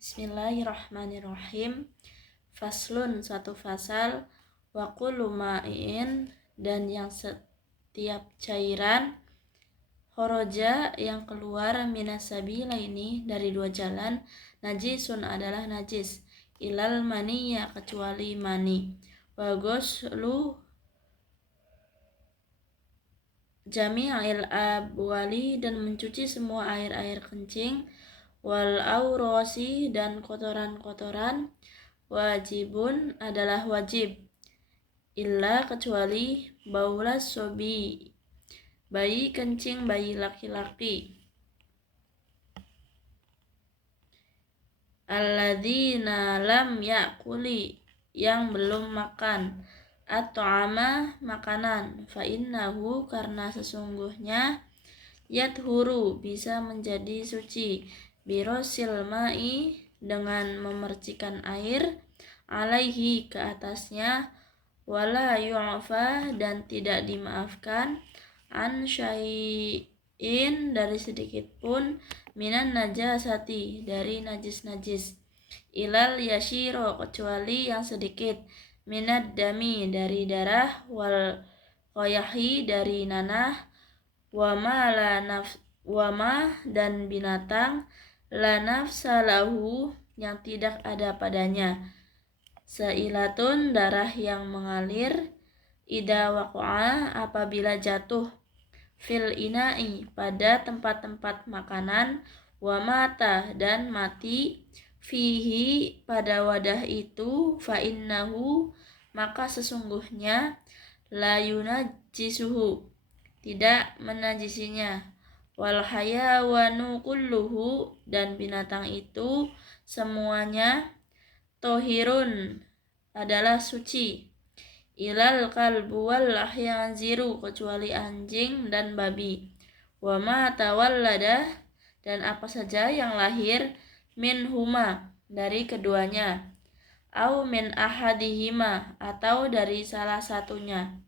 Bismillahirrahmanirrahim. Faslun, satu fasal. Wa kullu ma'in, dan yang setiap cairan, khoroja yang keluar minasabilaini dari dua jalan, najisun adalah najis, ilal maniya kecuali mani, wa ghuslu jami'il abwali dan mencuci semua air-air kencing, wal aurosi dan kotoran-kotoran, wajibun adalah wajib, illa kecuali baulas sobi bayi kencing bayi laki-laki, alladzina lam ya'kuli yang belum makan, at-ta'ama makanan, fa innahu karena sesungguhnya yathuru bisa menjadi suci, birosil ma'i dengan memercikan air, alaihi ke atasnya, wala yu'fa dan tidak dimaafkan, an syai'in dari sedikit pun, minan najasati dari najis-najis, ilal yashiro kecuali yang sedikit, minad dami dari darah, wal qoyahi dari nanah, wama dan binatang, la nafsa lahu yang tidak ada padanya, sailatun darah yang mengalir, ida waqa'a apabila jatuh, fil ina'i pada tempat-tempat makanan, wa mata dan mati, fihi pada wadah itu, fa innahu maka sesungguhnya, la yunajjisuhu tidak menajisinya, wal hayawanu kulluhu dan binatang itu semuanya, tohirun adalah suci, ilal kalbu wal ahyanziru kecuali anjing dan babi, wa ma tawallada dan apa saja yang lahir, min huma dari keduanya, au min ahadihima atau dari salah satunya,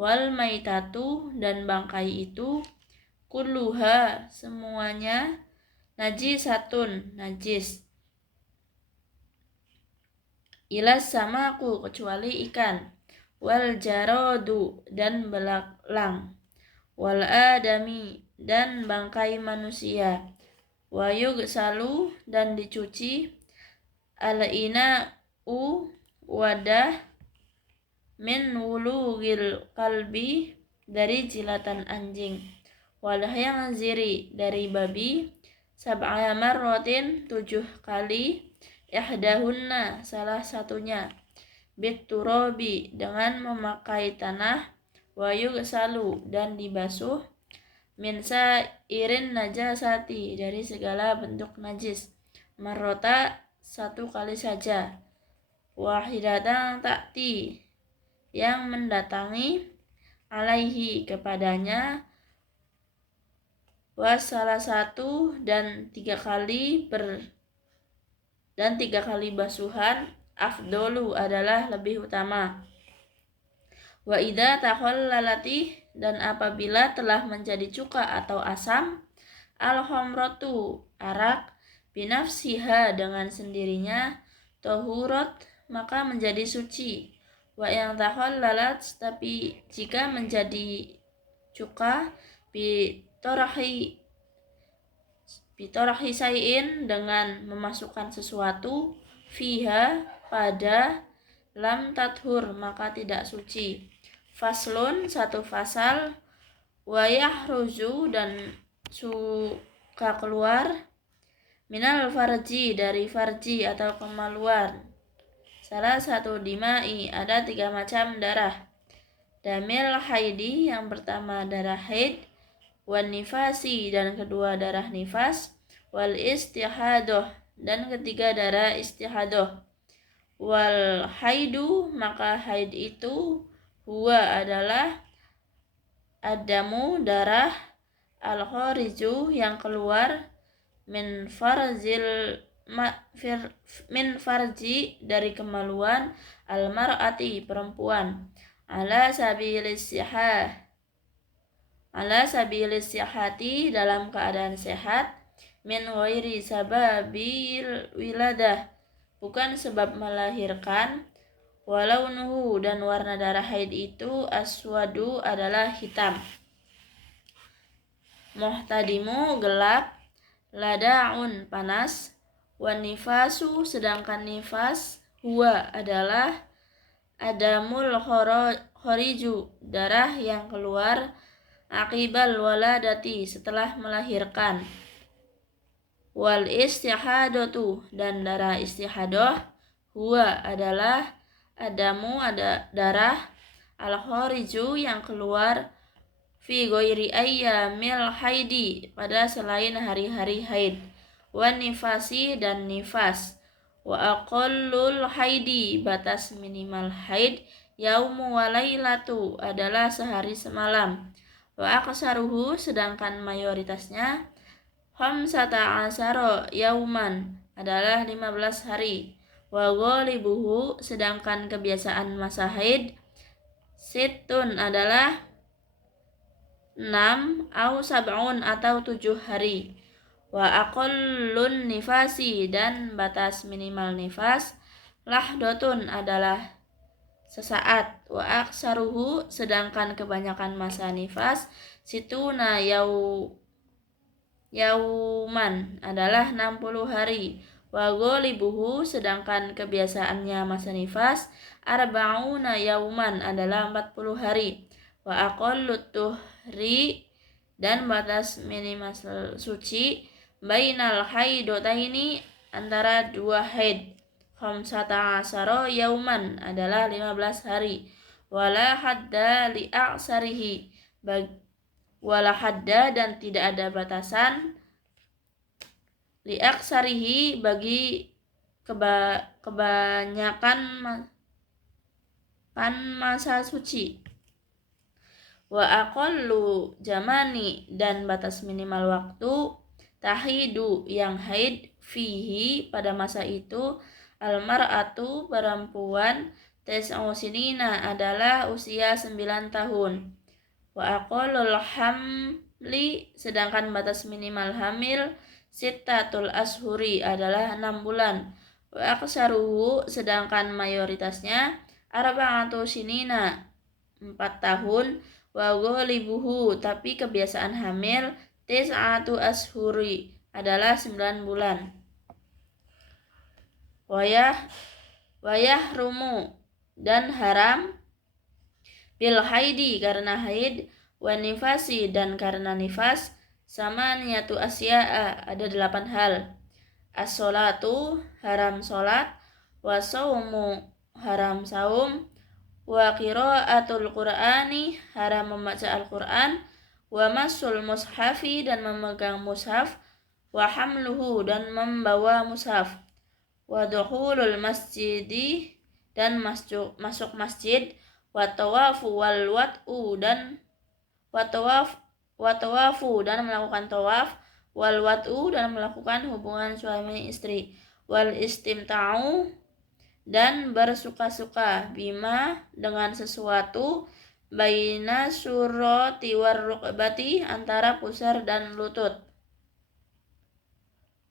wal maitatu dan bangkai itu, kulluha semuanya, najisatun najis, ilas samaku kecuali ikan, wal jaradu dan belalang, wal adami dan bangkai manusia, wa yugsalu dan dicuci, al ina'u wadah, min wulugil kalbi dari jilatan anjing, wal yanziri dari babi, sab'a marratin 7 kali, ihdahunna salah satunya, bitturobi dengan memakai tanah, wa yugsalu dan dibasuh, min sairin najasati dari segala bentuk najis, marrota 1 kali saja, wahidatan ta'ti yang mendatangi, alaihi kepadanya, was salah satu dan 3 kali basuhan, afdolu adalah lebih utama, wa idza takhallalati dan apabila telah menjadi cuka atau asam, al khamratu arak, binafsiha dengan sendirinya, tohurat maka menjadi suci, wa yang takhallalat tapi jika menjadi cuka, bitorhi sayin dengan memasukkan sesuatu, fiha pada, lam tathur maka tidak suci. Faslun, satu fasal. Wa yahruzu dan suka keluar, minal farji dari farji atau kemaluan, salah satu dimai ada 3 macam darah, damil haidi yang pertama darah haid, wan nifasi dan kedua darah nifas, wal istihadoh dan ketiga darah istihadoh, wal haidu maka haid itu, huwa adalah adamu darah, al khariju yang keluar, min farji dari kemaluan, al mar'ati perempuan, ala sabilis sihati dalam keadaan sehat, min ghairi sababil wiladah, bukan sebab melahirkan. Walau nuhu, dan warna darah haid itu aswadu adalah hitam. Muhtadimu gelap, ladaun panas, wan nifasu sedangkan nifas huwa adalah adamul khoriju darah yang keluar akibal waladati setelah melahirkan. Wal istihadatu, dan darah istihadoh huwa adalah adamu darah al khoriju yang keluar fi ghairi ayyamil haidi pada selain hari-hari haid, wan nifasi dan nifas. Wa aqallul haidi, batas minimal haid, yaumu wa lailatu adalah sehari semalam. Wa aqsaruhu, sedangkan mayoritasnya khamsata asaro yauman adalah 15 hari. Wa ghalibuhu, sedangkan kebiasaan masa haid situn adalah 6 au sab'un atau 7 hari. Wa aqallun nifasi, dan batas minimal nifas lahdotun adalah sesaat. Wa aksaruhu, sedangkan kebanyakan masa nifas situna yauman adalah 60 hari. Wa ghalibuhu, sedangkan kebiasaannya masa nifas arba'una yauman adalah 40 hari. Wa aqallut tuhri, dan batas minimal suci bainal haidotaini antara dua haid khamsata asaro yauman adalah 15 hari. Wala hadda li aksarihi, wala hadda, dan tidak ada batasan li aksarihi bagi kebanyakan masa suci. Wa aqallu jamani, dan batas minimal waktu tahidu yang haid fihi pada masa itu almar'atu perempuan tis'u sinina adalah usia 9 tahun. Wa aqallul hamli, sedangkan batas minimal hamil sittatul ashuri adalah 6 bulan. Wa aqsaruhu, sedangkan mayoritasnya arba'atu sinina 4 tahun. Wa ghalibuhu, tapi kebiasaan hamil tis'atu ashuri adalah 9 bulan. Wayah rumu, dan haram bil haidi karena haid, wa nifasi, dan karena nifas sama niyatu asya'a ada 8 hal. As-sholatu, haram sholat, wa saumu, haram saum, wa qiraatul qur'ani, haram membaca Al-Quran, wa masul mushafi, dan memegang mushaf, wa hamluhu, dan membawa mushaf, wa dukhulul masjidi, dan masuk masjid, wa tawafu wal wat'u, dan wa tawafu, dan melakukan tawaf, wal wat'u, dan melakukan hubungan suami istri, wal istimta'u, dan bersuka-suka, bima, dengan sesuatu, baina surati war rukbati, antara pusar dan lutut.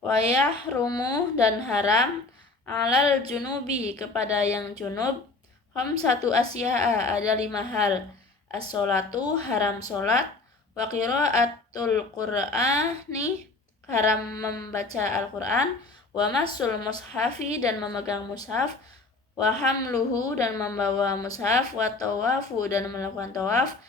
Wayah rumu, dan haram alal junubi, kepada yang junub, khamsatu asya'a ada 5 hal. As-sholatu, haram sholat, wa qiraatul qur'ani, haram membaca Al-Quran, wa masul mushafi, dan memegang mushaf, wa hamluhu, dan membawa mushaf, wa tawafu, dan melakukan tawaf,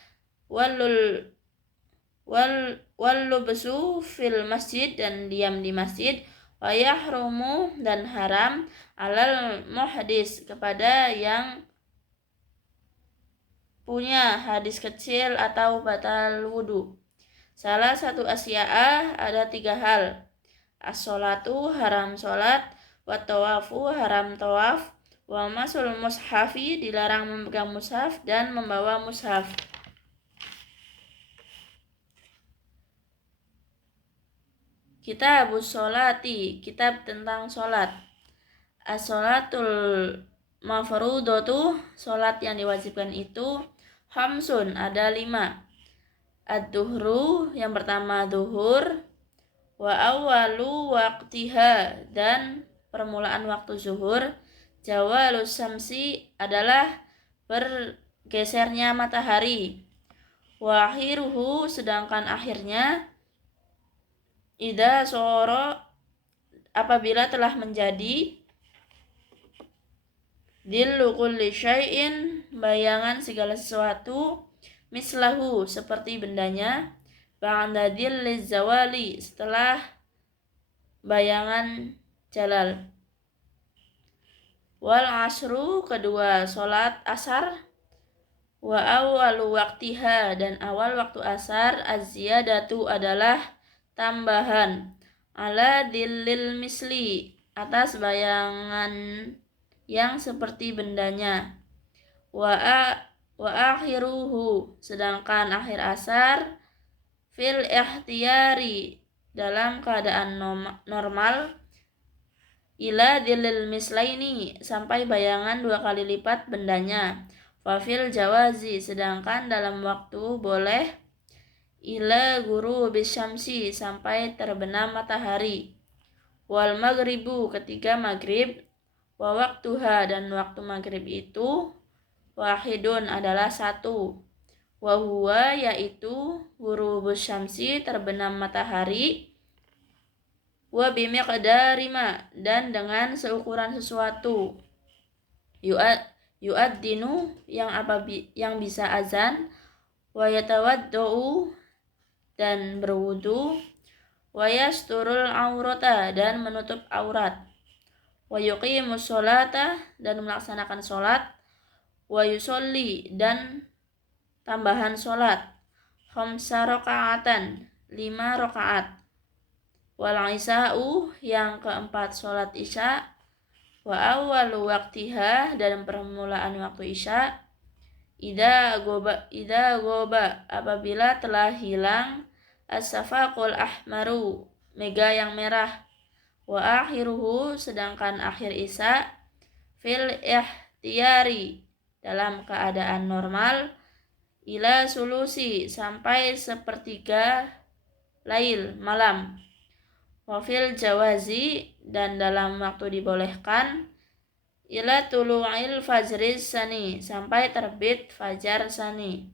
wallubsu fil masjid, dan diam di masjid, wa yahrumu, dan haram alal muhdis, kepada yang punya hadis kecil atau batal wudu. Salah satu asya'a ada 3 hal. As-sholatu, haram sholat, wa tawafu, haram tawaf, wa masul mushafi, dilarang memegang mushaf dan membawa mushaf. Kitabus sholati, kitab tentang sholat. As-sholatul mafrudatu, sholat yang diwajibkan itu khamsun ada 5. Ad-duhru, yang pertama duhur, Wa awwalu waqtiha, dan permulaan waktu zuhur. Zawalus samsi adalah bergesernya matahari. Wa akhiruhu, sedangkan akhirnya. Ida soro, apabila telah menjadi. Dillu kulli syai'in, bayangan segala sesuatu. Mislahu, seperti bendanya. Ba'da dilli zawali, setelah bayangan jalal. Wal asru, kedua solat asar. Wa awwalu waqtiha, dan awal waktu asar. Az-ziyadatu, adalah tambahan. Ala dillil misli, atas bayangan yang seperti bendanya. Wa akhiruhu, sedangkan akhir asar. Fil ikhtiyari, dalam keadaan normal. Ila dillil mislaini, sampai bayangan 2 kali lipat bendanya. Fafil jawazi, sedangkan dalam waktu boleh. Ila guru bisyamsi, sampai terbenam matahari. Wal maghribu, ketiga maghrib. Wa waktuha, dan waktu maghrib itu. Wahidun, adalah 1. Wa huwa, yaitu ghurubus syamsi, terbenam matahari. Wa bimiqdarima, dan dengan seukuran sesuatu. Yu'addinu, yang bisa azan. Wa yatawaddau, dan berwudu. Wa yasturul aurata, dan menutup aurat. Wa yuqimus sholata, dan melaksanakan sholat. Wa yusolli, dan tambahan sholat. 5 rakaatan, 5 rakaat. Wal isya'u, yang keempat sholat isya. Wa awwalu waqtiha, dan permulaan waktu isya. Ida goba, apabila telah hilang. As-safaqul ahmaru, mega yang merah. Wa akhiruhu, sedangkan akhir isya. Fil ikhtiyari, dalam keadaan normal. Ila sulusi, sampai sepertiga lail, malam. Wafil jawazi, dan dalam waktu dibolehkan. Ila tulu'il fajris sani, sampai terbit fajar sani.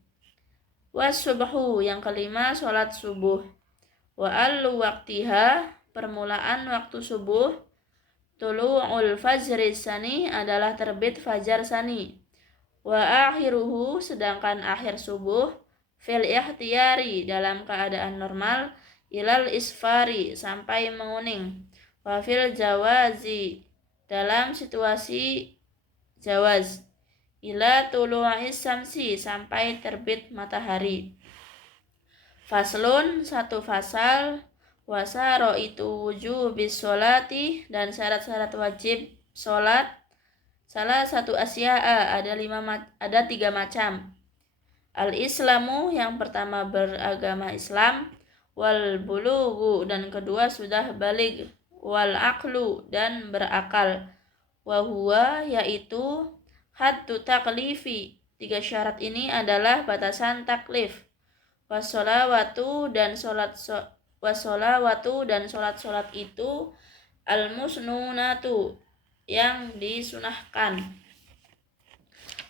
Wasubhu, yang kelima sholat subuh. Wa allu waqtiha, permulaan waktu subuh. Tulu'ul fajris sani, adalah terbit fajar sani. Wa akhiruhu, sedangkan akhir subuh. Fil ikhtiyari, dalam keadaan normal. Ilal isfari, sampai menguning. Wa fil jawazi, dalam situasi jawaz. Ila tulu'is samsi, sampai terbit matahari. Faslun, satu fasal. Wasaro itu wujubis sholati, dan syarat-syarat wajib sholat. Salah satu asya'a, ada 3 macam. Al-islamu, yang pertama beragama Islam. Wal bulughu, dan kedua sudah baligh. Wal aqlu, dan berakal. Wa huwa, yaitu haddu taklifi. 3 syarat ini adalah batasan taklif. Wassolawatu, dan sholat itu. Al-musnunatu, yang disunahkan.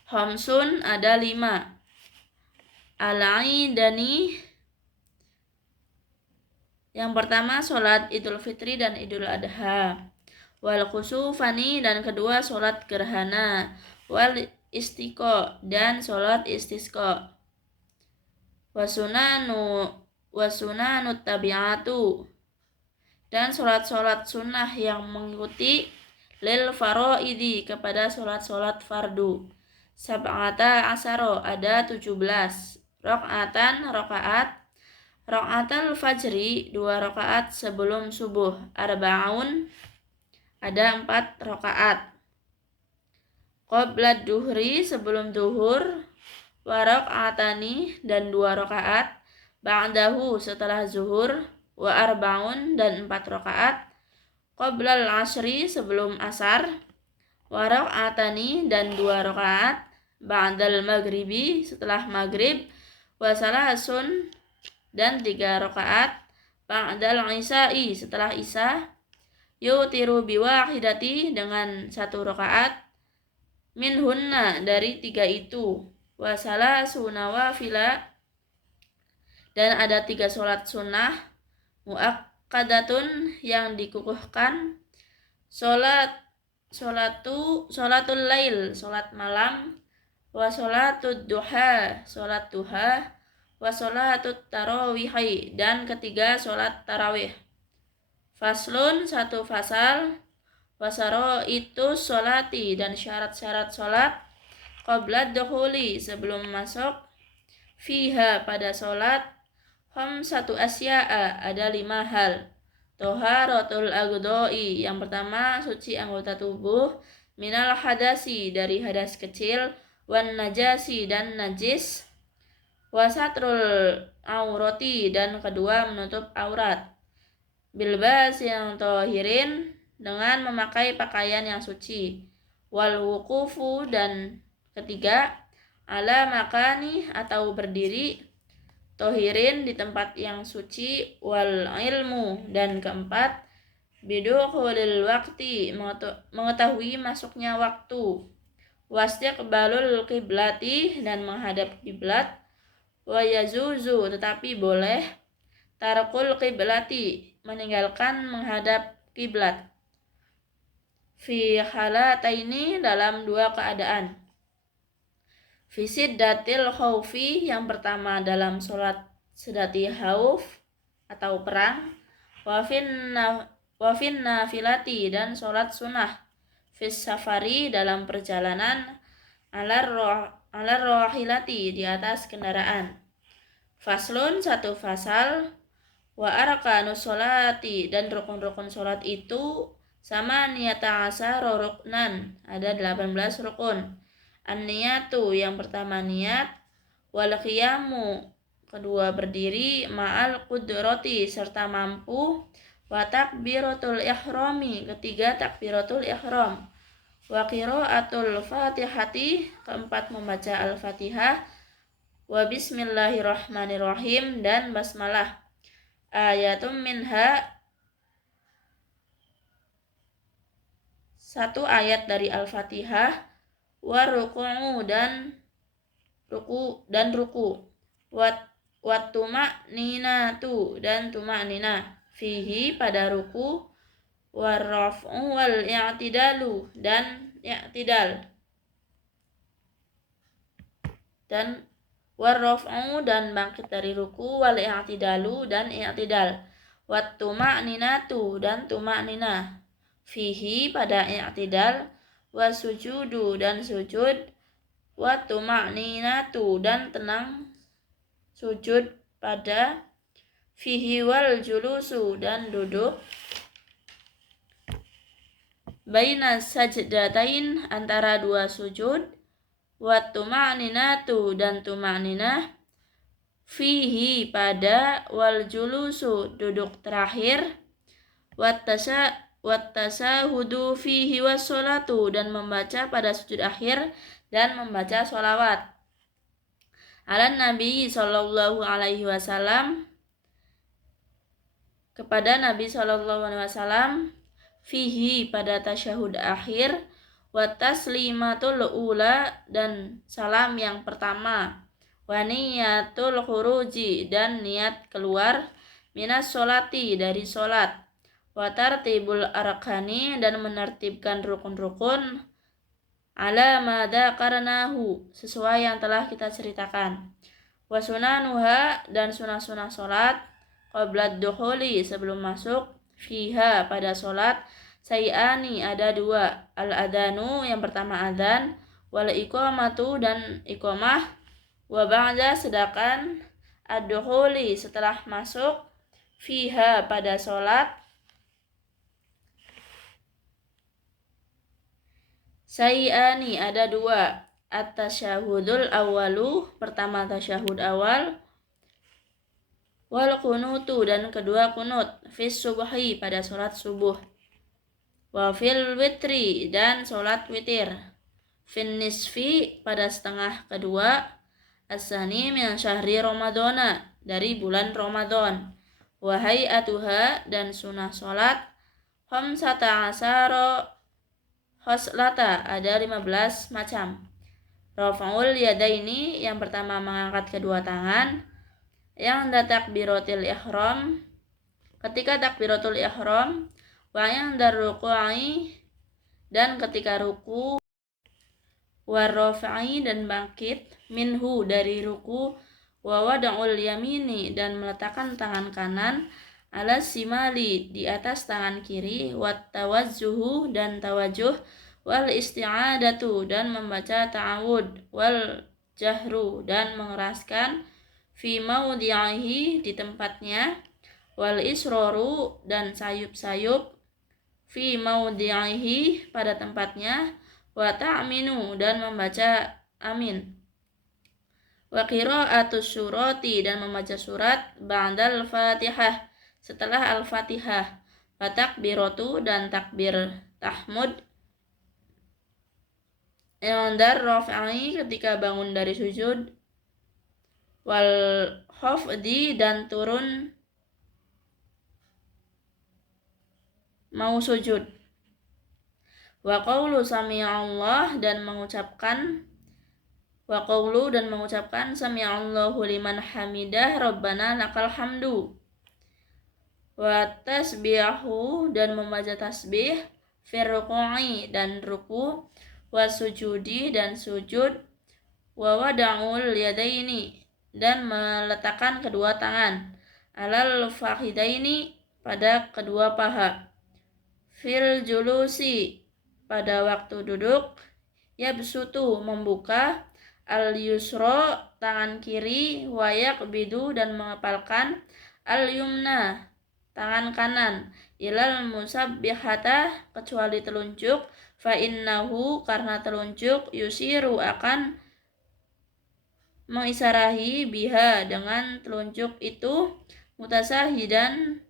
Khamsun, ada 5. Al-aidani, yang pertama sholat Idul Fitri dan Idul Adha. Wal khusufani, dan kedua sholat gerhana. Wal istiqo, dan sholat istisqa. Wasunanut tabi'atu, dan sholat-sholat sunnah yang mengikuti. Lil faroidi, kepada sholat-sholat fardu. Sab'ata asaro, ada 17. Rok'atan, rokaat. Rok'atal fajri, 2 rokaat sebelum subuh. Arba'un, ada 4 rokaat. Qoblad duhri, sebelum duhur. Wa rok'atani, dan 2 rokaat. Ba'dahu, setelah zuhur. Wa arba'un, dan 4 rokaat. Qoblal asri, sebelum asar. Wa rok'atani, dan 2 rokaat. Ba'dal maghribi, setelah maghrib. Wa salasun, dan 3 rokaat. ba'dal isya'i setelah isya, yutiru biwahidati dengan 1 rakaat, minhunna dari 3 itu, wasala sunawafila dan ada 3 sholat sunnah, muakkadatun yang dikukuhkan, sholatul lail sholat malam, wa sholatud duha sholat duha, wa sholatut tarawihi dan ketiga sholat tarawih. Faslun 1 fasal, wasaro itu sholati dan syarat-syarat sholat, qabla dukhuli sebelum masuk, fiha pada sholat, 5 asya'a ada 5 hal, toharatul agdoi yang pertama suci anggota tubuh, minal hadasi dari hadas kecil, wan najasi dan najis, wasatrul aurati dan kedua menutup aurat, bilbas yang tohirin dengan memakai pakaian yang suci, wal wukufu dan ketiga ala makani atau berdiri, tohirin di tempat yang suci, wal ilmu dan keempat bidukhulil wakti mengetahui masuknya waktu, wastiqbalul qiblati dan menghadap kiblat, wa yazuzu tetapi boleh, tarkul qiblati meninggalkan menghadap kiblat, fi halataini dalam 2 keadaan, fi siddatil khaufi yang pertama dalam sholat sedati khauf atau perang, wa finna filati dan sholat sunnah, fis safari dalam perjalanan, alar rohilati di atas kendaraan. Faslun 1 fasal, wa arkanus sholati dan rukun-rukun sholat itu sama niyata asara ruknan ada 18 rukun. An-niyatu yang pertama niat, wal qiyamu kedua berdiri, ma'al qudrati serta mampu, wa takbiratul ihrami ketiga takbiratul ihram, wa qiraatul fatihati keempat membaca al-fatihah, wa bismillahirrahmanirrahim dan basmalah, ayatum minha 1 ayat dari al-fatihah, wa ruku'u dan ruku, wa tuma'ninatu dan tuma'nina, fihi pada ruku, wa raf'u wal i'tidalu dan i'tidal, dan warraf'u dan bangkit dari ruku, wal i'tidalu dan i'tidal, wat tuma'ninatu dan tuma'nina, fihi pada i'tidal, wasujudu dan sujud, wat tuma'ninatu dan tenang sujud pada, fihi wal julusu dan duduk, baina sajdatain antara 2 sujud, wat tuma'ninatu dan tuma'ninah, fihi pada, wal julusu duduk terakhir, wat tasahudu fihi wassolatu dan membaca pada sujud akhir dan membaca sholawat, ala Nabi sallallahu alaihi wasallam kepada Nabi sallallahu alaihi wasallam, fihi pada tasyahud akhir, wa taslimatul ula dan salam yang pertama, wa niyatul khuruji dan niat keluar, minas sholati dari sholat, wa tartibul arkani dan menertibkan rukun-rukun, ala ma dzakarnahu sesuai yang telah kita ceritakan, wa sunanuha dan sunah-sunah sholat, qabla dukhuli sebelum masuk, fiha pada sholat, sayani ada 2, al-adanu yang pertama adzan, wal iqamatu dan iqamah, wa ba'da sedangkan ad-dukhuli setelah masuk, fiha pada sholat, sayani ada 2, at-tasyahudul awalu pertama tasyahud awal, wal kunutu dan kedua kunut, fis subhi pada sholat subuh, wa fil witri dan sholat witir, fin nisfi pada setengah kedua, asani min syahri ramadana dari bulan Ramadan, wa hay'atuha dan sunnah sholat, khamsata asara khoslata ada 15 macam. Rafa'ul yadaini yang pertama mengangkat kedua tangan, yang takbiratul ihram ketika takbiratul ihram, wa yang ruku'i dan ketika ruku, warrafa'i dan bangkit minhu dari ruku, wa wada'ul yamini dan meletakkan tangan kanan ala simali di atas tangan kiri, wat tawazzuhu dan tawajuh, wal isti'adatu dan membaca ta'awud, wal jahru dan mengeraskan, fi maudhi'ihi di tempatnya, wal isroru dan sayup-sayup, fi maudhi'ihi pada tempatnya, wa ta'minu dan membaca amin, wa qira'atus surati dan membaca surat, ba'dal fatihah setelah al-fatihah, wa takbiratu dan takbir tahmud, indar raf'i ketika bangun dari sujud, wal khafdi dan turun mau sujud, wa qawlu sami'allah dan mengucapkan sami'allahu liman hamidah rabbana lakal hamdu, wa tasbihu dan membaca tasbih, fir ruku'i dan ruku, wa sujudi dan sujud, wa wada'ul yadaini dan meletakkan kedua tangan, alal fakhidaini pada kedua paha, fil julusi pada waktu duduk, yabsutu membuka, al yusro tangan kiri, wa yaqbidu dan mengepalkan, al yumna tangan kanan, ilal musabbihata kecuali telunjuk, fa innahu karena telunjuk, yusiru akan mengisarahi biha dengan telunjuk itu, mutasahidan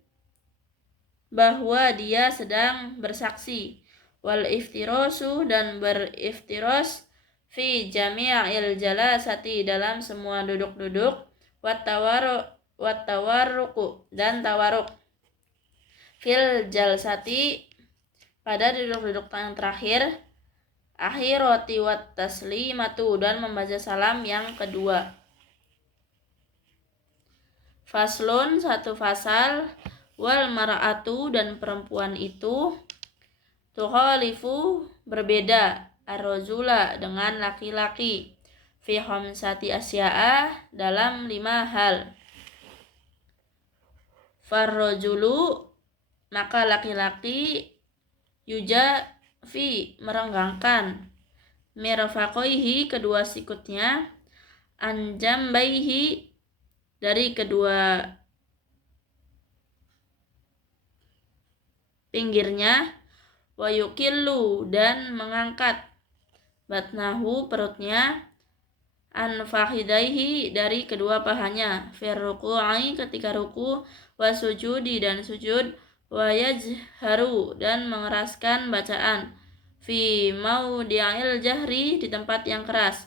bahwa dia sedang bersaksi, wal iftirasu dan beriftiros, fi jami'il jalasati dalam semua duduk-duduk, wat tawarruku dan tawarruk, fil jalsati pada duduk-duduk yang terakhir, akhirati wat taslimatu dan membaca salam yang kedua. Faslun satu fasal, wal mar'atu dan perempuan itu, tukhalifu berbeda, ar-rajula dengan laki-laki, fi khamsati asya'a dalam 5 hal. Farrajulu maka laki-laki, yuja fi merenggangkan, mirfaqaihi kedua sikutnya, anjambaihi dari kedua pinggirnya, wa yukillu dan mengangkat, batnahu perutnya, an fakhidaihi dari kedua pahanya, fir ruku'i ketika ruku, wa sujudi dan sujud, wa yajharu dan mengeraskan bacaan, fi maudhi'il jahri di tempat yang keras,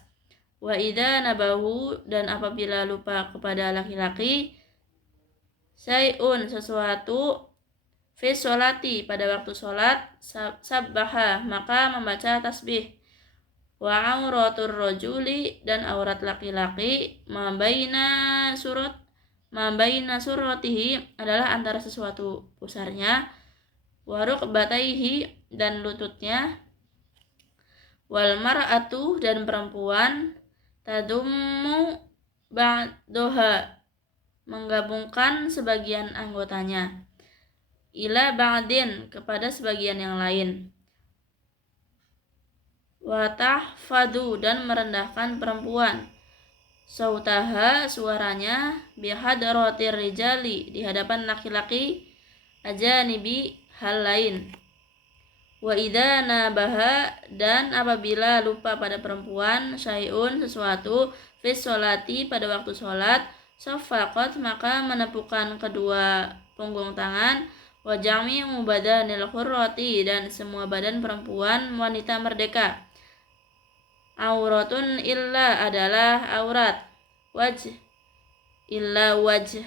wa idza nabahu dan apabila lupa kepada laki-laki, syai'un sesuatu, fi sholati pada waktu sholat, sabbaha maka membaca tasbih, wa auratur rajuli dan aurat laki-laki, mabaina suratihi adalah antara sesuatu pusarnya, wa rukbataihi dan lututnya, wal mar'atu dan perempuan, tadummu ba'doha menggabungkan sebagian anggotanya, ila ba'din kepada sebagian yang lain, wa tahfadu dan merendahkan perempuan, sautaha suaranya, bihadratir rijali di hadapan laki-laki, ajanibi hal lain, wa idza nabaha dan apabila lupa pada perempuan, syai'un sesuatu, fi sholati pada waktu sholat, safaqat maka menepukan kedua punggung tangan, wa jami'u badanil hurrati dan semua badan perempuan wanita merdeka, auratun illa adalah aurat, wajh illa wajh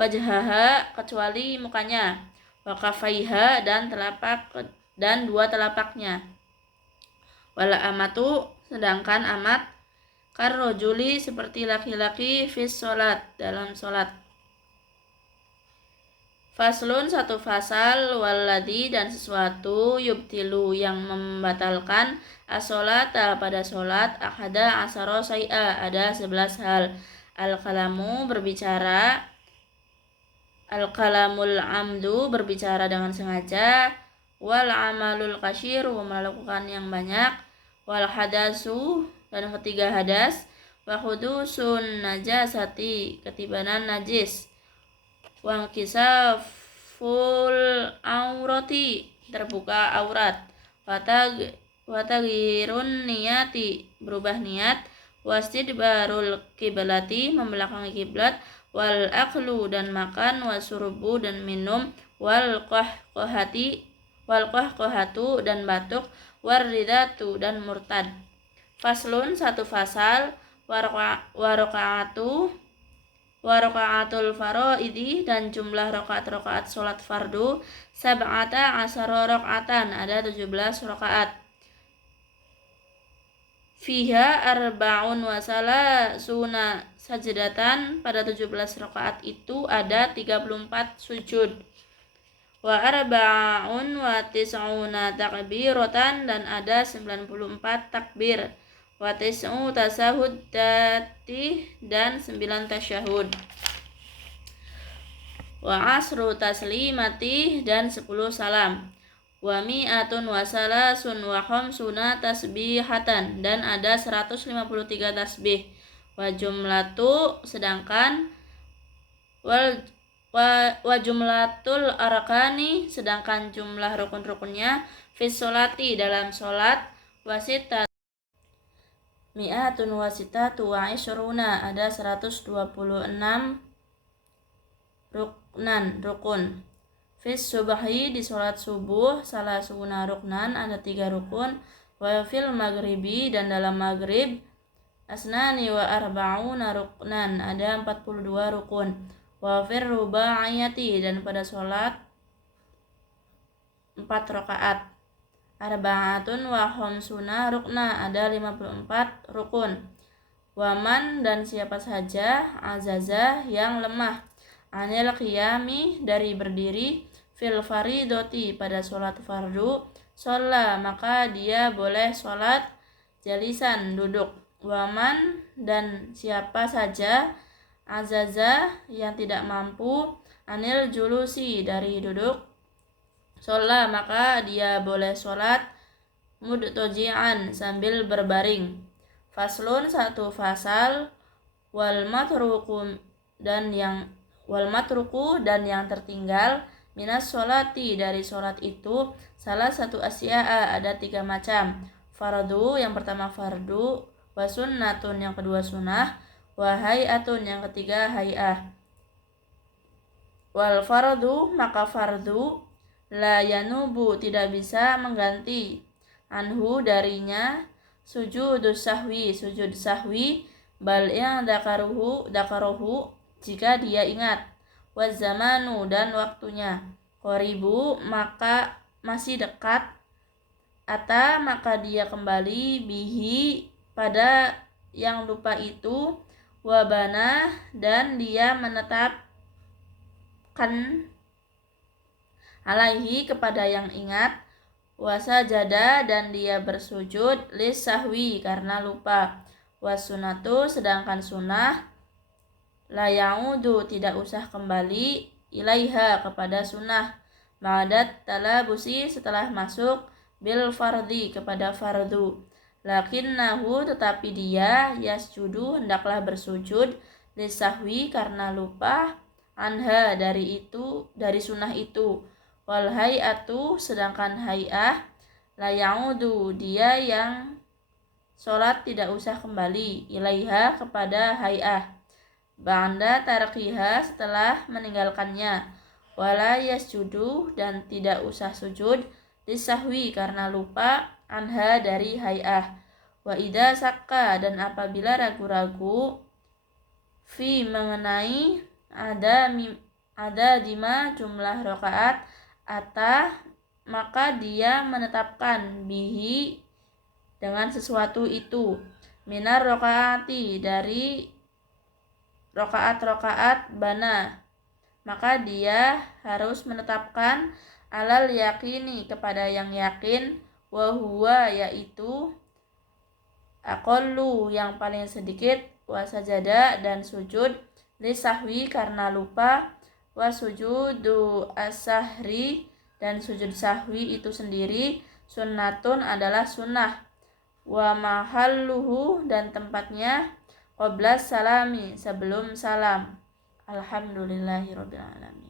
wajhaha kecuali mukanya, wa kafaiha dan dua telapaknya, wala amatu sedangkan amat, karrojuli seperti laki-laki, fis sholat dalam sholat. Faslun satu fasal, walladhi dan sesuatu, yubtilu yang membatalkan, as-sholata pada sholat, ahada asaro say'a ada 11 hal. Al-kalamu berbicara, al-kalamul amdu berbicara dengan sengaja, wal amalul kasyiru melakukan yang banyak, wal hadasu dan ketiga hadas, wa hudusun najasati ketibanan najis, wang kisaful aurati terbuka aurat, watagirun niyati berubah niat, wastidbarul kiblati membelakangi kiblat, wal aklu dan makan, wasurubu dan minum, wal qahqahatu dan batuk, waridatu dan murtad. Faslun satu fasal, warokaatul faraidi dan jumlah rokaat sholat fardu, sab'ata asara rokaatan ada 17 rokaat. Fiha arba'un wasala suna sajdatan pada 17 rokaat itu ada 34 sujud. Wa arba'un wa tis'una takbiratan dan ada 94 takbir. Wa tis'u tasahud dan 9 tasyahud. Wa asru taslimati dan 10 salam. Wa mi'atun wa salasun wa khamsuna tasbihatan dan ada 153 tasbih. Wa jumlatu sedangkan wa jumlatul arkani sedangkan jumlah rukun-rukunnya, fis sholati dalam sholat, wasita mi'atun wasitatu wa isyruna ada 126 rukun. Fis subahi di sholat subuh, salasuna ruknan ada 3 rukun, wa fil maghribi dan dalam maghrib, asnani wa arba'una ruknan ada 42 rukun, wa fir ruba'iyati dan pada sholat 4 rakaat, arba'atun wa khamsuna rukna ada 54 rukun, waman dan siapa saja, azaza yang lemah, anil qiyami dari berdiri, fil faridoti pada sholat fardu, sholat maka dia boleh sholat jalisan duduk, waman dan siapa saja, azaza yang tidak mampu, anil julusi dari duduk, sholat maka dia boleh sholat mudtoji'an sambil berbaring. Faslun satu fasal, wal matruku dan yang tertinggal, minas sholati dari sholat itu, salah satu asya'a ada 3 macam. Fardu yang pertama fardu, wa sunnatun yang kedua sunnah, wa hay'atun yang ketiga hay'ah. Wal fardu maka fardu, la yanubu tidak bisa mengganti, anhu darinya, sujud sahwi, bal yang dakarohu jika dia ingat, wazamanu dan waktunya, qoribu maka masih dekat, ata maka dia kembali, bihi pada yang lupa itu, wabana dan dia menetapkan, alaihi kepada yang ingat, wasajada dan dia bersujud, lis sahwi karena lupa, wasunatu sedangkan sunnah, la ya'udu tidak usah kembali, ilaiha kepada sunnah, ba'dat talabusi setelah masuk, bil fardi kepada fardu, lakinnahu tetapi dia, yasjudu hendaklah bersujud, lisahwi karena lupa, anha dari sunnah itu, wal hay'atu sedangkan hay'ah, la ya'udu dia yang sholat tidak usah kembali, ilaiha kepada hay'ah, ba'da tarkiha setelah meninggalkannya, wala yasjudu dan tidak usah sujud, disahwi karena lupa, anha dari hay'ah, wa idza sakka dan apabila ragu-ragu, fi mengenai ada dima jumlah rokaat atah, maka dia menetapkan bihi dengan sesuatu itu, minar rokaati dari rokaat-rokaat bana, maka dia harus menetapkan alal yakini kepada yang yakin, wahua yaitu aqallu yang paling sedikit, wasajada dan sujud, lisahwi karena lupa, wasujudu asahri dan sujud sahwi itu sendiri, sunnatun adalah sunnah, wa mahalluhu dan tempatnya, qablas salami sebelum salam. Alhamdulillahirabbil alamin.